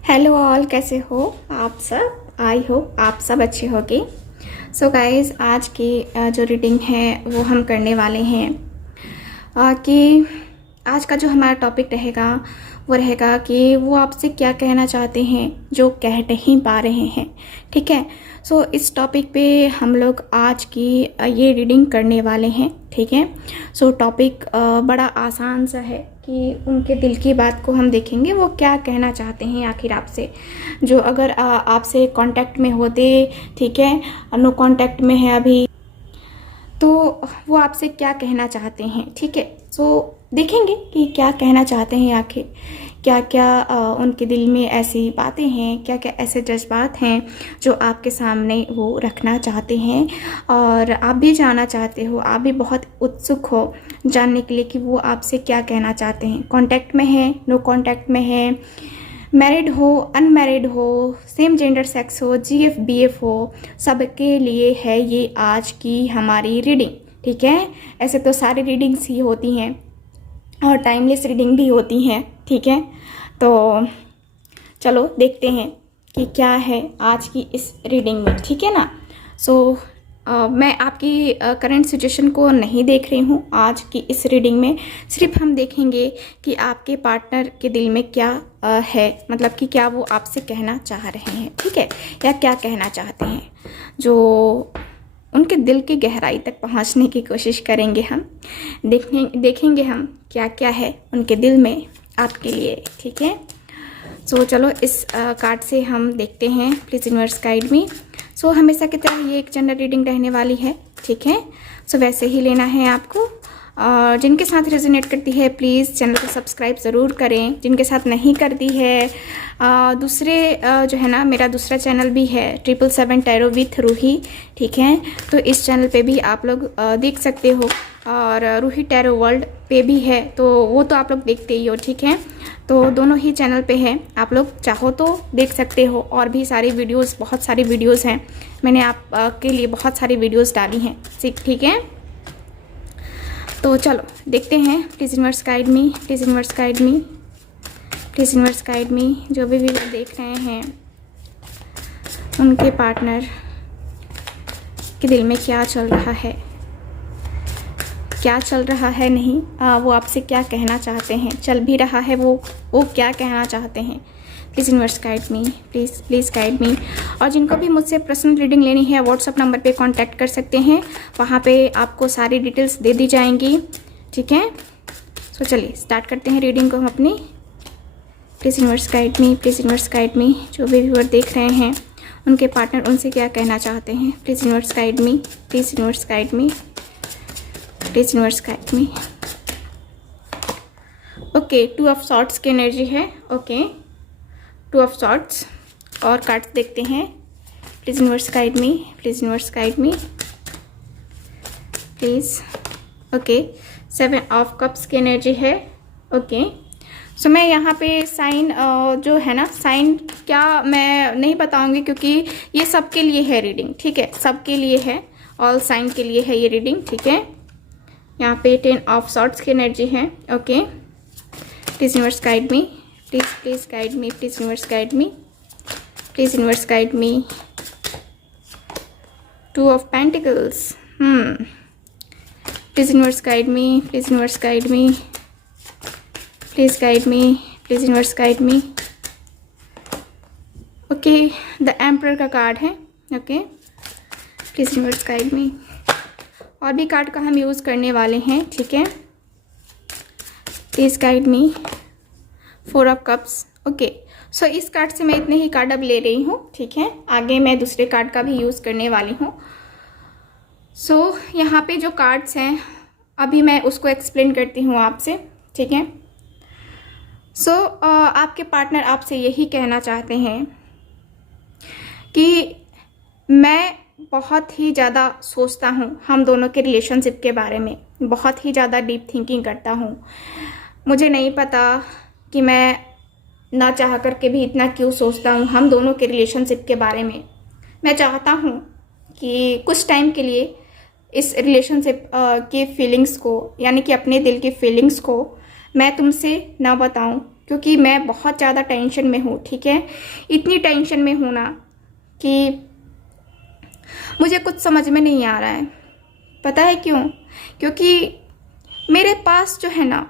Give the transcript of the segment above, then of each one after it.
Hello all, कैसे हो आप सब। आई होप आप सब अच्छे होगे। सो गाइस, आज की जो रीडिंग है वो हम करने वाले हैं कि आज का जो हमारा टॉपिक रहेगा वो रहेगा कि वो आपसे क्या कहना चाहते हैं जो कह नहीं पा रहे हैं। ठीक है। सो इस टॉपिक पे हम लोग आज की ये रीडिंग करने वाले हैं। ठीक है। सो टॉपिक बड़ा आसान सा है कि उनके दिल की बात को हम देखेंगे वो क्या कहना चाहते हैं आखिर आपसे, जो अगर आपसे कांटेक्ट में होते, ठीक है, नो कांटेक्ट में है अभी, तो वो आपसे क्या कहना चाहते हैं। ठीक है। सो देखेंगे कि क्या कहना चाहते हैं आखिर, क्या क्या उनके दिल में ऐसी बातें हैं, क्या क्या ऐसे जज्बात हैं जो आपके सामने वो रखना चाहते हैं और आप भी जानना चाहते हो, आप भी बहुत उत्सुक हो जानने के लिए कि वो आपसे क्या कहना चाहते हैं। कांटेक्ट में है, नो कांटेक्ट में है, मैरिड हो, अनमैरिड हो, सेम जेंडर सेक्स हो, जीएफ बीएफ हो, सबके लिए है ये आज की हमारी रीडिंग। ठीक है। ऐसे तो सारी रीडिंग्स ही होती हैं और टाइमलेस रीडिंग भी होती हैं। ठीक है। तो चलो देखते हैं कि क्या है आज की इस रीडिंग में। ठीक है ना। सो मैं आपकी करंट सिचुएशन को नहीं देख रही हूँ आज की इस रीडिंग में। सिर्फ हम देखेंगे कि आपके पार्टनर के दिल में क्या है, मतलब कि क्या वो आपसे कहना चाह रहे हैं। ठीक है। या क्या कहना चाहते हैं, जो उनके दिल की गहराई तक पहुंचने की कोशिश करेंगे हम। देखेंगे हम क्या क्या है उनके दिल में आपके लिए। ठीक है। सो चलो इस कार्ड से हम देखते हैं। Please universe guide me. So हमेशा की तरह ये एक जनरल रीडिंग रहने वाली है। ठीक है। सो वैसे ही लेना है आपको। और जिनके साथ रेजोनेट करती है प्लीज़ चैनल को सब्सक्राइब ज़रूर करें। जिनके साथ नहीं करती है, दूसरे जो है ना, मेरा दूसरा चैनल भी है 777 टैरो विथ रूही। ठीक है। तो इस चैनल पे भी आप लोग देख सकते हो और रूही टैरो वर्ल्ड पे भी है, तो वो तो आप लोग देखते ही हो। ठीक है। तो दोनों ही चैनल पे है, आप लोग चाहो तो देख सकते हो। और भी सारी वीडियोस, बहुत सारी वीडियोस हैं, मैंने आप के लिए बहुत सारी वीडियोस डाली हैं। ठीक है। तो चलो देखते हैं। Please universe guide me, please universe guide me, please universe guide मी। जो भी वीडियो देख रहे हैं उनके पार्टनर के दिल में क्या चल रहा है, क्या चल रहा है नहीं, वो आपसे क्या कहना चाहते हैं, चल भी रहा है वो क्या कहना चाहते हैं। Please universe guide me, please guide मी। और जिनको भी मुझसे पर्सनल रीडिंग लेनी है व्हाट्सअप नंबर पे कांटेक्ट कर सकते हैं, वहाँ पे आपको सारी डिटेल्स दे दी जाएंगी। ठीक है। सो चलिए स्टार्ट करते हैं रीडिंग को हम अपनी। Please universe guide me, please universe guide मी। जो भी व्यूअर देख रहे हैं उनके पार्टनर उनसे क्या कहना चाहते हैं। Please universe guide me, please universe guide me, please universe guide me. Okay, 2 of swords की एनर्जी है। Okay, 2 of swords. और कार्ड्स देखते हैं। Please universe guide me, please universe guide me, please. Okay, 7 of cups की energy है। Okay. So मैं यहाँ पे साइन जो है ना, साइन क्या मैं नहीं बताऊंगी क्योंकि ये सबके लिए है रीडिंग। ठीक है। सबके लिए है, ऑल साइन के लिए है ये रीडिंग। ठीक है। यहाँ पे 10 ऑफ सॉर्ट्स की एनर्जी है। Okay. Please universe guide me, please guide me, please universe guide me, please universe guide me. 2 of pentacles. Please universe guide me, please universe guide me, please guide me, please universe guide me. Okay, the emperor का card है। Okay, please universe guide मी। और भी card का हम use करने वाले हैं। ठीक है। Please guide me. 4 of cups. Okay. So इस कार्ड से मैं इतने ही कार्ड अब ले रही हूँ। ठीक है। आगे मैं दूसरे कार्ड का भी यूज़ करने वाली हूँ। सो यहाँ पे जो कार्ड्स हैं अभी मैं उसको एक्सप्लेन करती हूँ आपसे। ठीक है। सो आपके पार्टनर आपसे यही कहना चाहते हैं कि मैं बहुत ही ज़्यादा सोचता हूँ हम दोनों के रिलेशनशिप के बारे में, बहुत ही ज़्यादा डीप थिंकिंग करता हूँ। मुझे नहीं पता कि मैं ना चाह करके भी इतना क्यों सोचता हूँ हम दोनों के रिलेशनशिप के बारे में। मैं चाहता हूँ कि कुछ टाइम के लिए इस रिलेशनशिप की फीलिंग्स को, यानी कि अपने दिल की फीलिंग्स को मैं तुमसे ना बताऊं, क्योंकि मैं बहुत ज़्यादा टेंशन में हूँ, ठीक है। इतनी टेंशन में हूँ ना कि मुझे कुछ समझ में नहीं आ रहा है। पता है क्यों? क्योंकि मेरे पास जो है ना,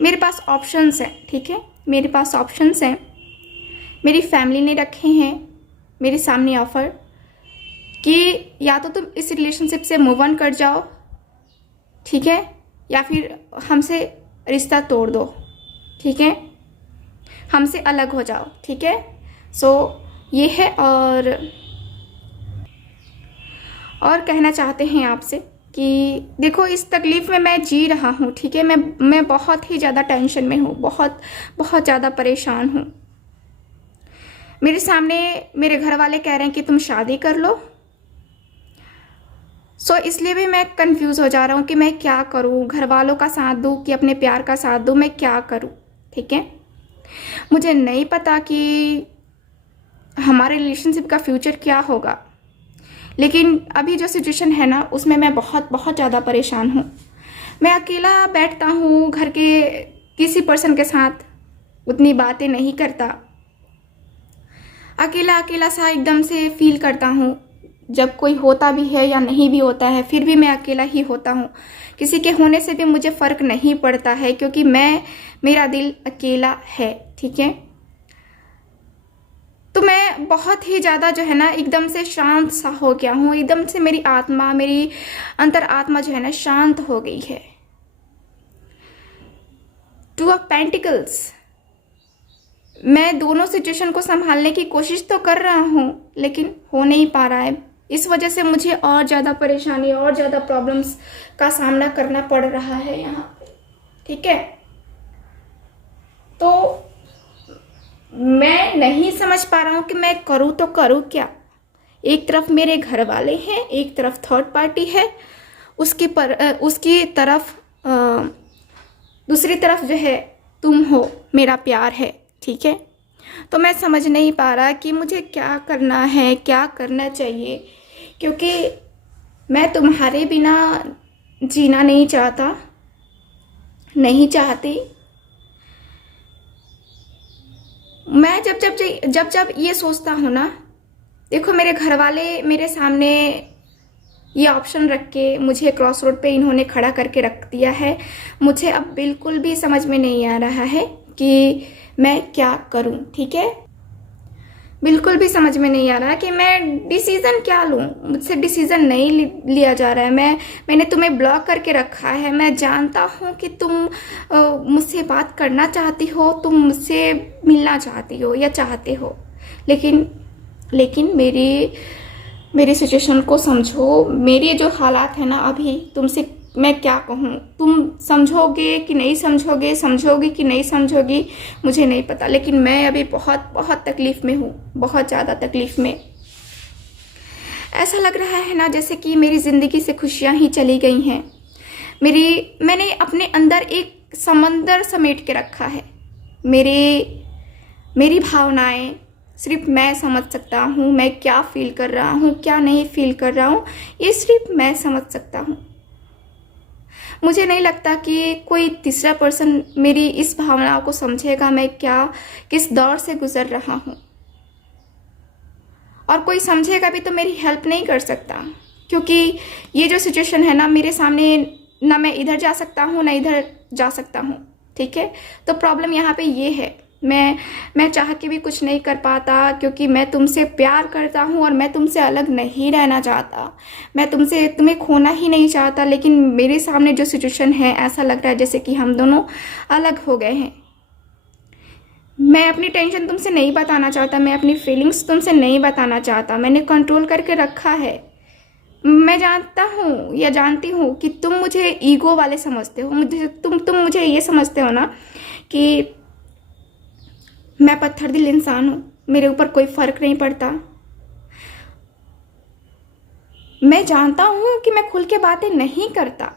मेरे पास ऑप्शंस हैं, ठीक है। मेरे पास ऑप्शंस हैं। मेरी फैमिली ने रखे हैं मेरे सामने ऑफ़र कि या तो तुम इस रिलेशनशिप से मूव ऑन कर जाओ, ठीक है, या फिर हमसे रिश्ता तोड़ दो, ठीक है, हमसे अलग हो जाओ, ठीक है। सो ये है। और कहना चाहते हैं आपसे कि देखो, इस तकलीफ़ में मैं जी रहा हूँ, ठीक है। मैं बहुत ही ज़्यादा टेंशन में हूँ, बहुत बहुत ज़्यादा परेशान हूँ। मेरे सामने मेरे घर वाले कह रहे हैं कि तुम शादी कर लो। सो इसलिए भी मैं कंफ्यूज हो जा रहा हूँ कि मैं क्या करूँ, घर वालों का साथ दूँ कि अपने प्यार का साथ दूँ, मैं क्या करूँ, ठीक है। मुझे नहीं पता कि हमारे रिलेशनशिप का फ्यूचर क्या होगा, लेकिन अभी जो सिचुएशन है ना, उसमें मैं बहुत बहुत ज़्यादा परेशान हूँ। मैं अकेला बैठता हूँ घर के किसी पर्सन के साथ, उतनी बातें नहीं करता, अकेला अकेला सा एकदम से फील करता हूँ। जब कोई होता भी है या नहीं भी होता है, फिर भी मैं अकेला ही होता हूँ। किसी के होने से भी मुझे फ़र्क नहीं पड़ता है, क्योंकि मेरा दिल अकेला है, ठीक है। तो मैं बहुत ही ज़्यादा जो है ना, एकदम से शांत सा हो गया हूँ। एकदम से मेरी आत्मा, मेरी अंतर आत्मा जो है ना, शांत हो गई है। टू ऑफ पेंटिकल्स, मैं दोनों सिचुएशन को संभालने की कोशिश तो कर रहा हूँ, लेकिन हो नहीं पा रहा है। इस वजह से मुझे और ज़्यादा परेशानी, और ज़्यादा प्रॉब्लम्स का सामना करना पड़ रहा है यहाँ पे, ठीक है। तो मैं नहीं समझ पा रहा हूँ कि मैं करूँ तो करूँ क्या। एक तरफ मेरे घर वाले हैं, एक तरफ थर्ड पार्टी है, उसकी तरफ दूसरी तरफ जो है तुम हो, मेरा प्यार है, ठीक है। तो मैं समझ नहीं पा रहा कि मुझे क्या करना है, क्या करना चाहिए, क्योंकि मैं तुम्हारे बिना जीना नहीं चाहता, नहीं चाहती। मैं जब ये सोचता हूँ ना, देखो मेरे घर वाले मेरे सामने ये ऑप्शन रख के मुझे क्रॉस रोड पे इन्होंने खड़ा करके रख दिया है। मुझे अब बिल्कुल भी समझ में नहीं आ रहा है कि मैं क्या करूं, ठीक है। बिल्कुल भी समझ में नहीं आ रहा कि मैं डिसीज़न क्या लूं। मुझसे डिसीज़न नहीं लिया जा रहा है। मैंने तुम्हें ब्लॉक करके रखा है। मैं जानता हूं कि तुम मुझसे बात करना चाहती हो, तुम मुझसे मिलना चाहती हो या चाहते हो, लेकिन मेरी सिचुएशन को समझो। मेरे जो हालात है ना अभी, तुमसे मैं क्या कहूँ, तुम समझोगे कि नहीं समझोगे, समझोगी कि नहीं समझोगी, मुझे नहीं पता। लेकिन मैं अभी बहुत बहुत तकलीफ़ में हूँ, बहुत ज़्यादा तकलीफ़ में। ऐसा लग रहा है ना जैसे कि मेरी ज़िंदगी से खुशियाँ ही चली गई हैं। मैंने अपने अंदर एक समंदर समेट के रखा है। मेरी भावनाएं सिर्फ मैं समझ सकता हूँ। मैं क्या फील कर रहा हूँ, क्या नहीं फील कर रहा हूँ, ये सिर्फ मैं समझ सकता हूँ। मुझे नहीं लगता कि कोई तीसरा पर्सन मेरी इस भावनाओं को समझेगा, मैं किस दौर से गुजर रहा हूँ। और कोई समझेगा भी तो मेरी हेल्प नहीं कर सकता, क्योंकि ये जो सिचुएशन है ना मेरे सामने, ना मैं इधर जा सकता हूँ ना इधर जा सकता हूँ, ठीक है। तो प्रॉब्लम यहाँ पे ये है, मैं चाह के भी कुछ नहीं कर पाता, क्योंकि मैं तुमसे प्यार करता हूँ और मैं तुमसे अलग नहीं रहना चाहता। मैं तुम्हें खोना ही नहीं चाहता, लेकिन मेरे सामने जो सिचुएशन है, ऐसा लग रहा है जैसे कि हम दोनों अलग हो गए हैं। मैं अपनी टेंशन तुमसे नहीं बताना चाहता, मैं अपनी फीलिंग्स तुमसे नहीं बताना चाहता। मैंने कंट्रोल करके रखा है। मैं जानता हूँ या जानती हूँ कि तुम मुझे ईगो वाले समझते हो। तुम मुझे ये समझते हो ना कि मैं पत्थर दिल इंसान हूँ, मेरे ऊपर कोई फ़र्क नहीं पड़ता। मैं जानता हूँ कि मैं खुल के बातें नहीं करता,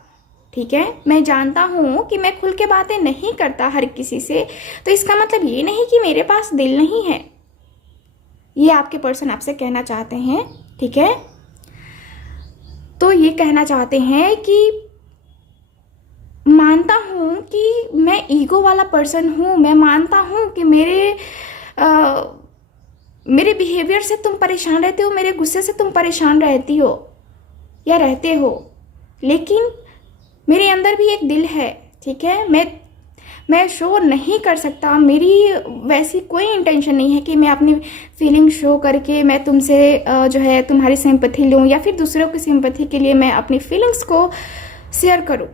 ठीक है। मैं जानता हूँ कि मैं खुल के बातें नहीं करता हर किसी से। तो इसका मतलब ये नहीं कि मेरे पास दिल नहीं है। ये आपके पर्सन आपसे कहना चाहते हैं, ठीक है। तो ये कहना चाहते हैं कि मानता हूँ कि मैं ईगो वाला पर्सन हूँ, मैं मानता हूँ कि मेरे बिहेवियर से तुम परेशान रहते हो, मेरे गुस्से से तुम परेशान रहती हो या रहते हो, लेकिन मेरे अंदर भी एक दिल है, ठीक है। मैं शो नहीं कर सकता, मेरी वैसी कोई इंटेंशन नहीं है कि मैं अपनी फीलिंग शो करके मैं तुमसे जो है तुम्हारी सिंपैथी लूँ या फिर दूसरों की सिंपैथी के लिए मैं अपनी फीलिंग्स को शेयर करूँ।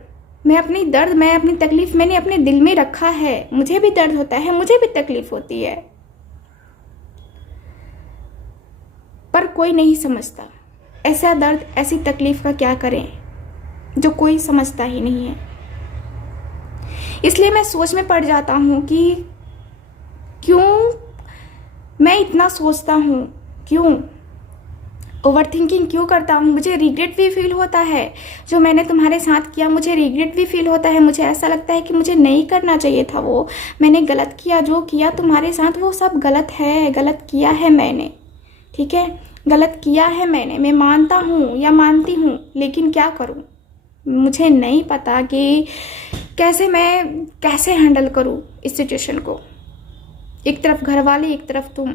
मैं अपनी दर्द, मैं अपनी तकलीफ़ मैंने अपने दिल में रखा है। मुझे भी दर्द होता है, मुझे भी तकलीफ़ होती है, पर कोई नहीं समझता। ऐसा दर्द, ऐसी तकलीफ़ का क्या करें जो कोई समझता ही नहीं है। इसलिए मैं सोच में पड़ जाता हूँ कि क्यों मैं इतना सोचता हूँ, क्यों ओवर थिंकिंग क्यों करता हूँ। मुझे रिग्रेट भी फील होता है जो मैंने तुम्हारे साथ किया, मुझे रिग्रेट भी फील होता है। मुझे ऐसा लगता है कि मुझे नहीं करना चाहिए था, वो मैंने गलत किया, जो किया तुम्हारे साथ वो सब गलत है, गलत किया है मैंने, ठीक है, गलत किया है मैंने। मैं मानता हूँ या मानती हूँ, लेकिन क्या करूँ, मुझे नहीं पता कि कैसे हैंडल करूँ इस सिचुएशन को। एक तरफ घर वाले, एक तरफ तुम,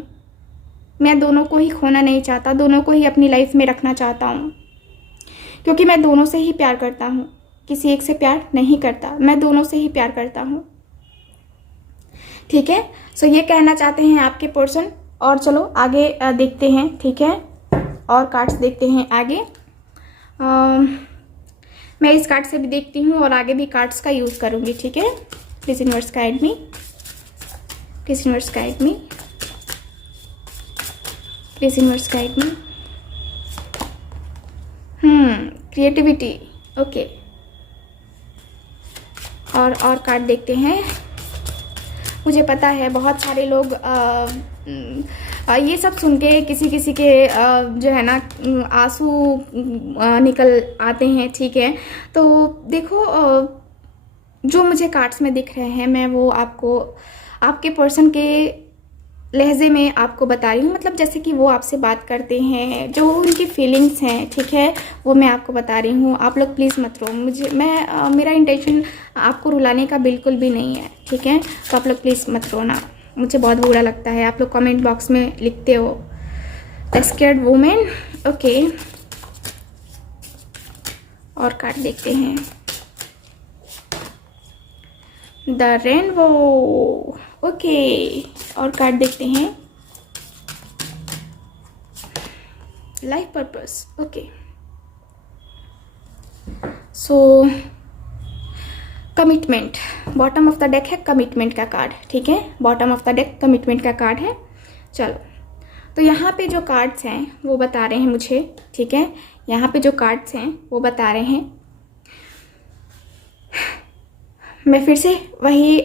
मैं दोनों को ही खोना नहीं चाहता, दोनों को ही अपनी लाइफ में रखना चाहता हूँ, क्योंकि मैं दोनों से ही प्यार करता हूँ, किसी एक से प्यार नहीं करता, मैं दोनों से ही प्यार करता हूँ, ठीक है। सो ये कहना चाहते हैं आपके पर्सन। और चलो आगे देखते हैं, ठीक है, और कार्ड्स देखते हैं आगे। मैं इस कार्ड से भी देखती हूँ और आगे भी कार्ड्स का यूज़ करूँगी, ठीक है। Please universe guide me, please universe guide me, please universe guide me. Creativity, okay. और कार्ड देखते हैं। मुझे पता है बहुत सारे लोग ये सब सुन के किसी के जो है ना आंसू निकल आते हैं, ठीक है। तो देखो जो मुझे कार्ड्स में दिख रहे हैं, मैं वो आपको आपके पर्सन के लहजे में आपको बता रही हूँ, मतलब जैसे कि वो आपसे बात करते हैं, जो उनकी फीलिंग्स हैं, ठीक है, वो मैं आपको बता रही हूँ। आप लोग प्लीज़ मत रो, मेरा इंटेंशन आपको रुलाने का बिल्कुल भी नहीं है, ठीक है। तो आप लोग प्लीज़ मत रोना, मुझे बहुत बुरा लगता है। आप लोग कमेंट बॉक्स में लिखते हो द स्कैर्ड वुमेन, ओके। और कार्ड देखते हैं, द रेनबो, ओके। और कार्ड देखते हैं, life purpose, okay. So commitment, bottom of the deck है कमिटमेंट का कार्ड, ठीक है, bottom of the deck commitment का कार्ड है। चलो, तो यहाँ पे जो कार्ड्स हैं वो बता रहे हैं मुझे, ठीक है, यहाँ पे जो कार्ड्स हैं वो बता रहे हैं, मैं फिर से वही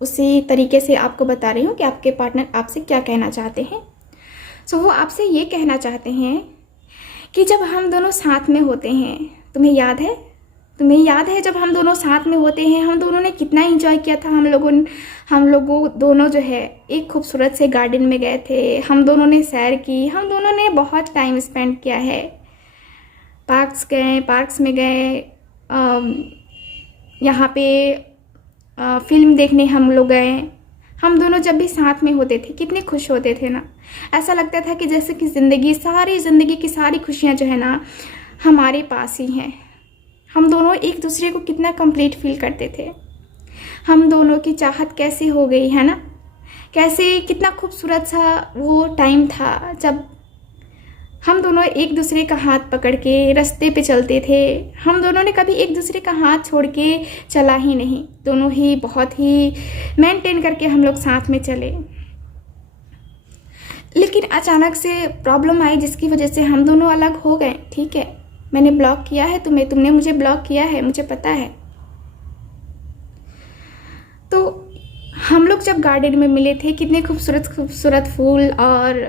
उसी तरीके से आपको बता रही हूँ कि आपके पार्टनर आपसे क्या कहना चाहते हैं। सो वो आपसे ये कहना चाहते हैं कि जब हम दोनों साथ में होते हैं, तुम्हें याद है जब हम दोनों साथ में होते हैं, हम दोनों ने कितना एंजॉय किया था। हम लोगों दोनों जो है एक खूबसूरत से गार्डन में गए थे, हम दोनों ने सैर की, हम दोनों ने बहुत टाइम स्पेंड किया है, पार्क्स में गए, यहाँ पे फिल्म देखने हम लोग गए। हम दोनों जब भी साथ में होते थे कितने खुश होते थे ना, ऐसा लगता था कि जैसे कि ज़िंदगी की सारी खुशियाँ जो है ना हमारे पास ही हैं। हम दोनों एक दूसरे को कितना कंप्लीट फील करते थे। हम दोनों की चाहत कैसी हो गई है ना, कितना खूबसूरत सा वो टाइम था जब हम दोनों एक दूसरे का हाथ पकड़ के रास्ते पे चलते थे। हम दोनों ने कभी एक दूसरे का हाथ छोड़ के चला ही नहीं, दोनों ही बहुत ही मेंटेन करके हम लोग साथ में चले। लेकिन अचानक से प्रॉब्लम आई जिसकी वजह से हम दोनों अलग हो गए, ठीक है। मैंने ब्लॉक किया है तुम्हें, तुमने मुझे ब्लॉक किया है, मुझे पता है। तो हम लोग जब गार्डन में मिले थे, कितने खूबसूरत फूल और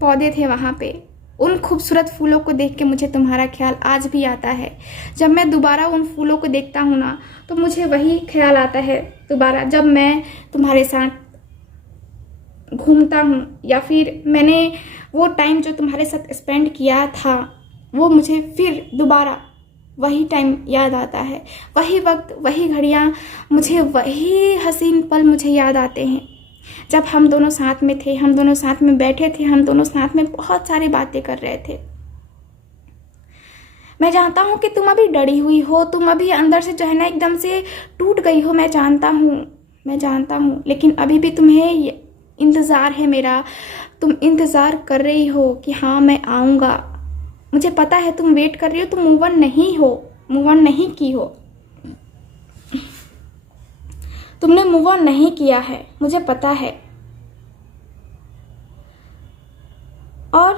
पौधे थे वहाँ पे। उन खूबसूरत फूलों को देख के मुझे तुम्हारा ख्याल आज भी आता है। जब मैं दोबारा उन फूलों को देखता हूँ ना, तो मुझे वही ख्याल आता है दोबारा, जब मैं तुम्हारे साथ घूमता हूँ या फिर मैंने वो टाइम जो तुम्हारे साथ स्पेंड किया था, वो मुझे फिर दोबारा वही टाइम याद आता है, वही वक्त, वही घड़ियाँ, मुझे वही हसीन पल मुझे याद आते हैं जब हम दोनों साथ में थे, हम दोनों साथ में बैठे थे, हम दोनों साथ में बहुत सारी बातें कर रहे थे। मैं जानता हूँ कि तुम अभी डरी हुई हो, तुम अभी अंदर से जो है ना एकदम से टूट गई हो, मैं जानता हूँ, लेकिन अभी भी तुम्हें इंतज़ार है मेरा, तुम इंतज़ार कर रही हो कि हाँ मैं आऊँगा। मुझे पता है तुम वेट कर रही हो, तुम मूव ऑन नहीं की हो, तुमने मूव ऑन नहीं किया है, मुझे पता है। और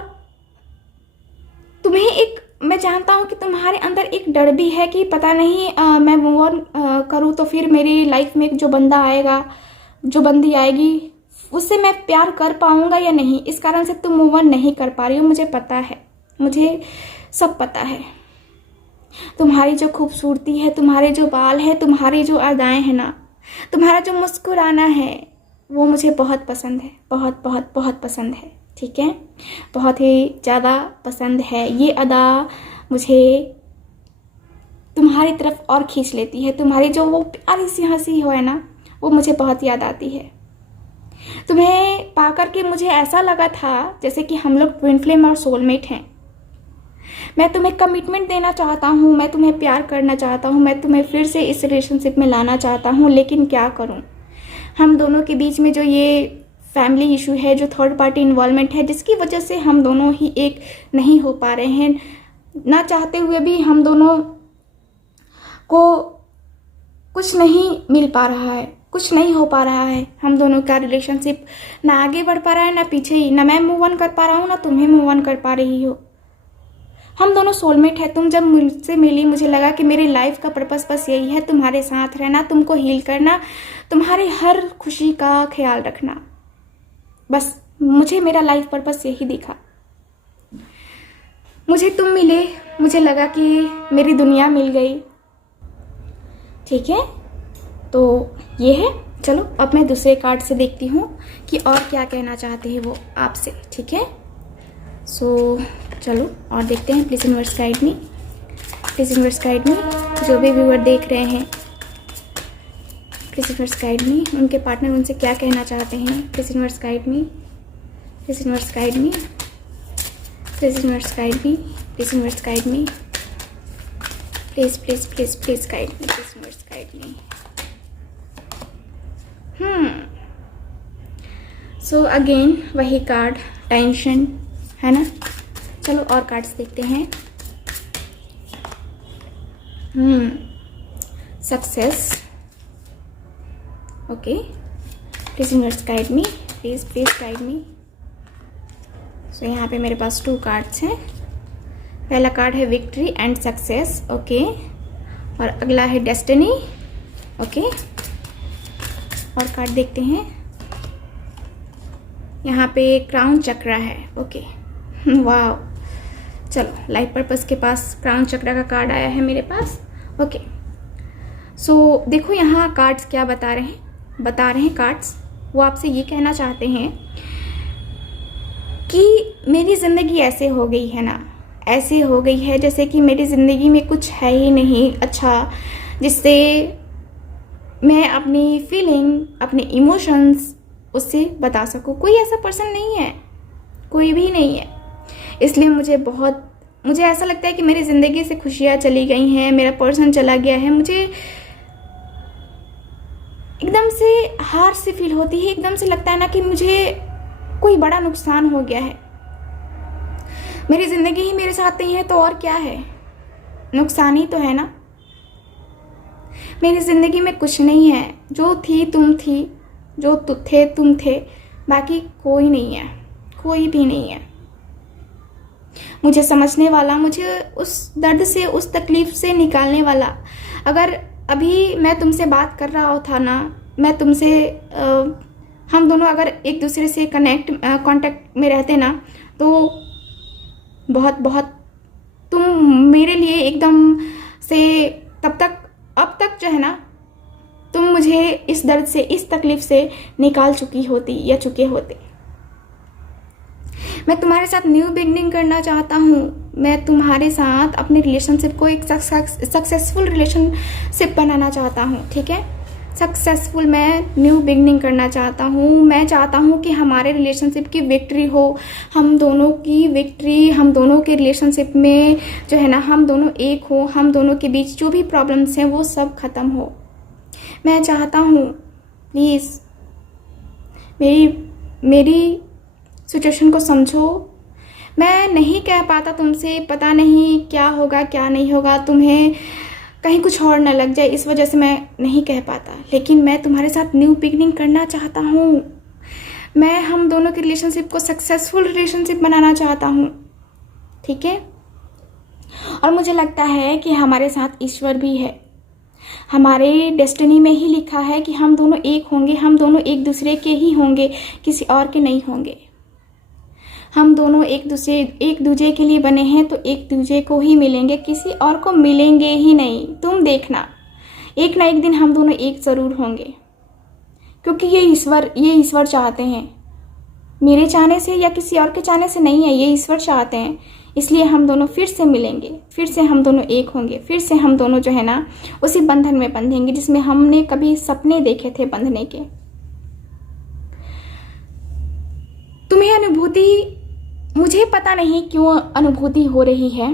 तुम्हें मैं जानता हूँ कि तुम्हारे अंदर एक डर भी है कि पता नहीं मैं मूव ऑन करूँ तो फिर मेरी लाइफ में जो बंदा आएगा, जो बंदी आएगी, उससे मैं प्यार कर पाऊँगा या नहीं। इस कारण से तुम मूव ऑन नहीं कर पा रही हो, मुझे पता है, मुझे सब पता है। तुम्हारी जो खूबसूरती है, तुम्हारे जो बाल है, तुम्हारी जो अदाएं हैं ना, तुम्हारा जो मुस्कुराना है, वो मुझे बहुत पसंद है, बहुत बहुत बहुत पसंद है। ठीक है, बहुत ही ज़्यादा पसंद है। ये अदा मुझे तुम्हारी तरफ और खींच लेती है। तुम्हारी जो वो प्यारी सी हंसी हो है ना, वो मुझे बहुत याद आती है। तुम्हें पाकर के मुझे ऐसा लगा था जैसे कि हम लोग ट्विन फ्लेम और सोलमेट हैं। मैं तुम्हें कमिटमेंट देना चाहता हूँ, मैं तुम्हें प्यार करना चाहता हूँ, मैं तुम्हें फिर से इस रिलेशनशिप में लाना चाहता हूँ, लेकिन क्या करूँ, हम दोनों के बीच में जो ये फैमिली इशू है, जो थर्ड पार्टी इन्वॉल्वमेंट है, जिसकी वजह से हम दोनों ही एक नहीं हो पा रहे हैं। ना चाहते हुए भी हम दोनों को कुछ नहीं मिल पा रहा है, कुछ नहीं हो पा रहा है। हम दोनों का रिलेशनशिप ना आगे बढ़ पा रहा है, ना पीछे ही। ना मैं मूव ऑन कर पा रहा हूँ, ना तुम्हें मूव ऑन कर पा रही हो। हम दोनों सोलमेट है। तुम जब मुझसे मिली, मुझे लगा कि मेरी लाइफ का पर्पस बस यही है, तुम्हारे साथ रहना, तुमको हील करना, तुम्हारी हर खुशी का ख्याल रखना। बस मुझे मेरा लाइफ पर्पस यही दिखा। मुझे तुम मिले, मुझे लगा कि मेरी दुनिया मिल गई। ठीक है, तो ये है। चलो अब मैं दूसरे कार्ड से देखती हूँ कि और क्या कहना चाहते हैं वो आपसे। ठीक है, सो चलो और देखते हैं। Please universe guide me, please universe guide मी। जो भी व्यूअर देख रहे हैं, प्लीज़ यूनिवर्स गाइड मी। उनके पार्टनर उनसे क्या कहना चाहते हैं, please universe guide me, please universe guide me, please universe guide me, please universe guide me, please please please please guide me, please universe guide me. So again वही card, tension, है ना। चलो और कार्ड्स देखते हैं। Success, okay. Please universe guide me, please please guide me. So यहाँ पे मेरे पास 2 कार्ड्स हैं। पहला कार्ड है विक्ट्री एंड सक्सेस, ओके, और अगला है डेस्टिनी, ओके। और कार्ड देखते हैं। यहाँ पे क्राउन चक्रा है, ओके, वाह। चलो लाइफ पर्पस के पास क्राउन चक्रा का कार्ड आया है मेरे पास, ओके। सो देखो यहाँ कार्ड्स क्या बता रहे हैं कार्ड्स, वो आपसे ये कहना चाहते हैं कि मेरी ज़िंदगी ऐसे हो गई है ना, ऐसे हो गई है जैसे कि मेरी ज़िंदगी में कुछ है ही नहीं अच्छा, जिससे मैं अपनी फीलिंग, अपने इमोशंस उससे बता सकूं। कोई ऐसा पर्सन नहीं है, कोई भी नहीं है। इसलिए मुझे ऐसा लगता है कि मेरी ज़िंदगी से खुशियाँ चली गई हैं, मेरा पर्सन चला गया है। मुझे एकदम से हार सी फील होती है, एकदम से लगता है ना कि मुझे कोई बड़ा नुकसान हो गया है। मेरी ज़िंदगी ही मेरे साथ नहीं है तो और क्या है, नुकसान ही तो है ना। मेरी ज़िंदगी में कुछ नहीं है, जो थी तुम थी, जो थे तुम थे, बाकी कोई नहीं है, कोई भी नहीं है मुझे समझने वाला, मुझे उस दर्द से, उस तकलीफ़ से निकालने वाला। अगर अभी मैं तुमसे बात कर रहा था ना, मैं तुमसे हम दोनों अगर एक दूसरे से कांटेक्ट में रहते ना, तो बहुत बहुत तुम मेरे लिए एकदम से अब तक जो है ना, तुम मुझे इस दर्द से, इस तकलीफ़ से निकाल चुकी होती या चुके होते। मैं तुम्हारे साथ न्यू बिगनिंग करना चाहता हूँ, मैं तुम्हारे साथ अपने रिलेशनशिप को एक सक्सेसफुल रिलेशनशिप बनाना चाहता हूँ, ठीक है। सक्सेसफुल, मैं न्यू बिगनिंग करना चाहता हूँ। मैं चाहता हूँ कि हमारे रिलेशनशिप की विक्ट्री हो, हम दोनों की विक्ट्री, हम दोनों के रिलेशनशिप में जो है ना, हम दोनों एक हो, हम दोनों के बीच जो भी प्रॉब्लम्स हैं वो सब ख़त्म हो। मैं चाहता हूँ, प्लीज़ मेरी सिचुएशन को समझो। मैं नहीं कह पाता तुमसे, पता नहीं क्या होगा क्या नहीं होगा, तुम्हें कहीं कुछ और ना लग जाए, इस वजह से मैं नहीं कह पाता। लेकिन मैं तुम्हारे साथ न्यू बिगनिंग करना चाहता हूँ। मैं हम दोनों के रिलेशनशिप को सक्सेसफुल रिलेशनशिप बनाना चाहता हूँ, ठीक है। और मुझे लगता है कि हमारे साथ ईश्वर भी है। हमारे डेस्टिनी में ही लिखा है कि हम दोनों एक होंगे, हम दोनों एक दूसरे के ही होंगे, किसी और के नहीं होंगे। हम दोनों एक दूसरे के लिए बने हैं तो एक दूसरे को ही मिलेंगे, किसी और को मिलेंगे ही नहीं। तुम देखना, एक ना एक दिन हम दोनों एक ज़रूर होंगे, क्योंकि ये ईश्वर चाहते हैं। मेरे चाहने से या किसी और के चाहने से नहीं है, ये ईश्वर चाहते हैं। इसलिए हम दोनों फिर से मिलेंगे, फिर से हम दोनों एक होंगे, फिर से हम दोनों जो है ना उसी बंधन में बंधेंगे जिसमें हमने कभी सपने देखे थे बंधने के। तुम्हें अनुभूति, मुझे पता नहीं क्यों अनुभूति हो रही है,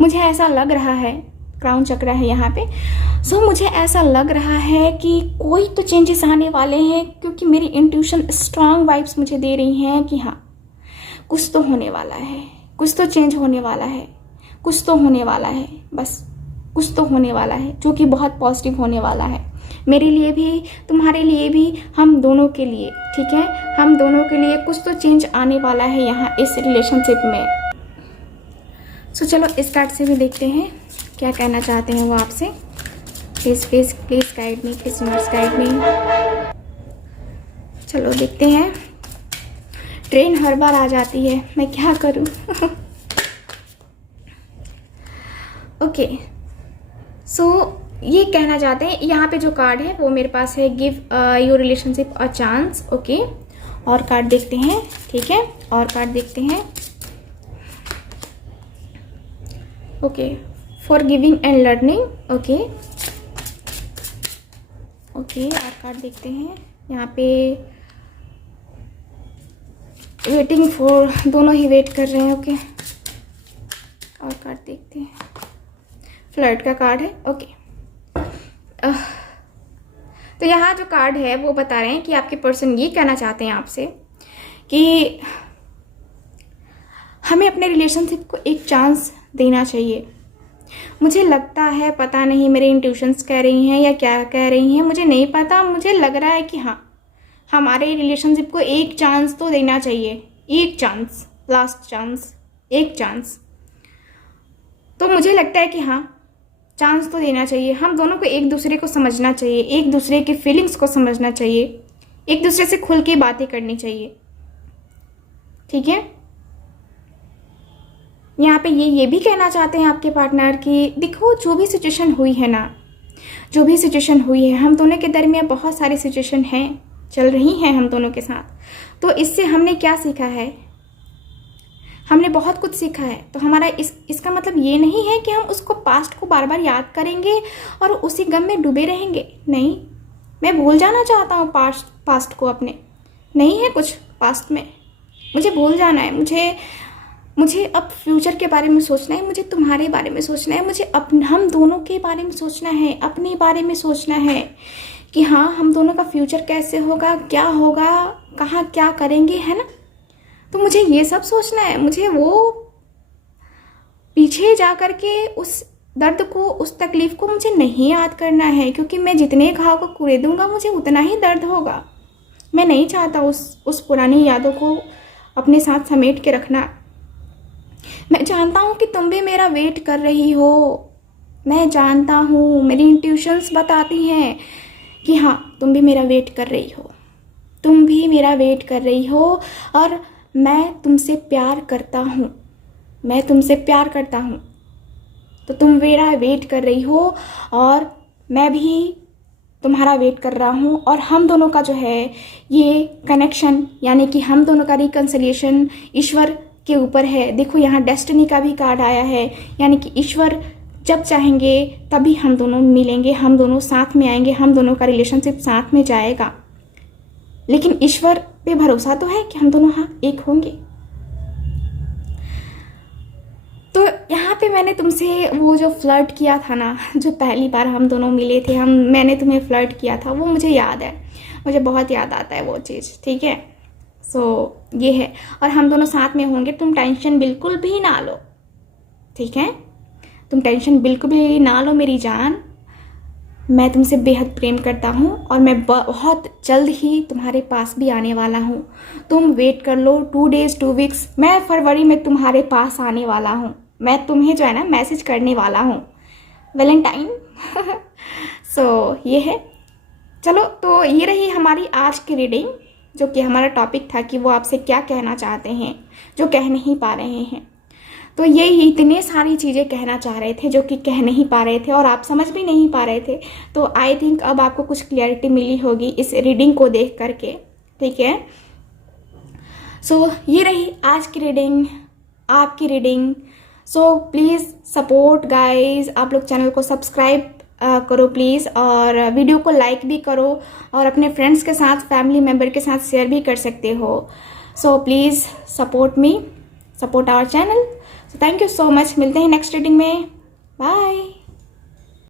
मुझे ऐसा लग रहा है, क्राउन चक्र है यहाँ पे, सो मुझे ऐसा लग रहा है कि कोई तो चेंजेस आने वाले हैं, क्योंकि मेरी इंट्यूशन स्ट्रांग वाइब्स मुझे दे रही हैं कि हाँ कुछ तो होने वाला है, कुछ तो चेंज होने वाला है, कुछ तो होने वाला है, बस कुछ तो होने वाला है जो कि बहुत पॉजिटिव होने वाला है, मेरे लिए भी, तुम्हारे लिए भी, हम दोनों के लिए, ठीक है। हम दोनों के लिए कुछ तो चेंज आने वाला है यहाँ इस रिलेशनशिप में। सो चलो इस कार्ड से भी देखते हैं क्या कहना चाहते हैं वो आपसे। Please please please guide me, please universe guide मी। चलो देखते हैं। ट्रेन हर बार आ जाती है, मैं क्या करूँ। ओके, सो ये कहना चाहते हैं, यहाँ पे जो कार्ड है वो मेरे पास है, give your relationship a chance. Okay, और कार्ड देखते हैं, ठीक है, और कार्ड देखते हैं। Okay, for giving and learning. Okay okay, और कार्ड देखते हैं यहाँ पे, वेटिंग फॉर, दोनों ही वेट कर रहे हैं। ओके, और कार्ड देखते हैं, फ्लर्ट का कार्ड है। ओके, तो यहाँ जो कार्ड है वो बता रहे हैं कि आपके पर्सन ये कहना चाहते हैं आपसे कि हमें अपने रिलेशनशिप को एक चांस देना चाहिए। मुझे लगता है, पता नहीं मेरे इंट्यूशंस कह रही हैं या क्या कह रही हैं, मुझे नहीं पता, मुझे लग रहा है कि हाँ हमारे रिलेशनशिप को एक चांस तो देना चाहिए, एक चांस, लास्ट चांस, एक चांस। तो मुझे लगता है कि हाँ चांस तो देना चाहिए। हम दोनों को एक दूसरे को समझना चाहिए, एक दूसरे के फीलिंग्स को समझना चाहिए, एक दूसरे से खुल के बातें करनी चाहिए, ठीक है। यहाँ पे ये भी कहना चाहते हैं आपके पार्टनर कि देखो जो भी सिचुएशन हुई है ना, जो भी सिचुएशन हुई है, हम दोनों के दरमियान बहुत सारी सिचुएशन हैं, चल रही हैं हम दोनों के साथ, तो इससे हमने क्या सीखा है, हमने बहुत कुछ सीखा है। तो हमारा इसका मतलब ये नहीं है कि हम उसको पास्ट को बार बार याद करेंगे और उसी गम में डूबे रहेंगे। नहीं, मैं भूल जाना चाहता हूँ पास्ट को अपने, नहीं है कुछ पास्ट में, मुझे भूल जाना है। मुझे अब फ्यूचर के बारे में सोचना है, मुझे तुम्हारे बारे में सोचना है, मुझे हम दोनों के बारे में सोचना है, अपने बारे में सोचना है कि हाँ हम दोनों का फ्यूचर कैसे होगा, क्या होगा, कहाँ क्या करेंगे, है ना। तो मुझे ये सब सोचना है, मुझे वो पीछे जा कर के उस दर्द को, उस तकलीफ को मुझे नहीं याद करना है, क्योंकि मैं जितने घाव को कुरेदूंगा मुझे उतना ही दर्द होगा। मैं नहीं चाहता उस पुरानी यादों को अपने साथ समेट के रखना। मैं जानता हूँ कि तुम भी मेरा वेट कर रही हो, मैं जानता हूँ, मेरी इंट्यूशंस बताती हैं कि हाँ तुम भी मेरा वेट कर रही हो, तुम भी मेरा वेट कर रही हो, और मैं तुमसे प्यार करता हूँ, मैं तुमसे प्यार करता हूँ, तो तुम मेरा वेट कर रही हो और मैं भी तुम्हारा वेट कर रहा हूँ। और हम दोनों का जो है ये कनेक्शन, यानी कि हम दोनों का रिकन्सिलिएशन ईश्वर के ऊपर है। देखो यहाँ डेस्टिनी का भी कार्ड आया है, यानी कि ईश्वर जब चाहेंगे तभी हम दोनों मिलेंगे, हम दोनों साथ में आएंगे, हम दोनों का रिलेशनशिप साथ में जाएगा। लेकिन ईश्वर पे भरोसा तो है कि हम दोनों हाँ एक होंगे। तो यहाँ पे मैंने तुमसे वो जो फ्लर्ट किया था ना, जो पहली बार हम दोनों मिले थे, मैंने तुम्हें फ्लर्ट किया था, वो मुझे याद है, मुझे बहुत याद आता है वो चीज़, ठीक है। सो ये है, और हम दोनों साथ में होंगे, तुम टेंशन बिल्कुल भी ना लो, ठीक है। तुम टेंशन बिल्कुल भी ना लो मेरी जान, मैं तुमसे बेहद प्रेम करता हूँ और मैं बहुत जल्द ही तुम्हारे पास भी आने वाला हूँ। तुम वेट कर लो 2 days 2 weeks, मैं फरवरी में तुम्हारे पास आने वाला हूँ। मैं तुम्हें जो है ना मैसेज करने वाला हूँ, वैलेंटाइन। सो ये है। चलो, तो ये रही हमारी आज की रीडिंग, जो कि हमारा टॉपिक था कि वो आपसे क्या कहना चाहते हैं जो कह नहीं पा रहे हैं। तो ये इतने सारी चीज़ें कहना चाह रहे थे जो कि कह नहीं पा रहे थे और आप समझ भी नहीं पा रहे थे। तो आई थिंक अब आपको कुछ क्लियरिटी मिली होगी इस रीडिंग को देख करके, ठीक है। सो ये रही आज की रीडिंग, आपकी reading. So please support guys, आप लोग चैनल को सब्सक्राइब करो प्लीज़, और वीडियो को लाइक भी करो और अपने फ्रेंड्स के साथ, फैमिली मेम्बर के साथ शेयर भी कर सकते हो। So please support me, support our channel. So thank you so much, मिलते हैं नेक्स्ट रीडिंग में, बाय।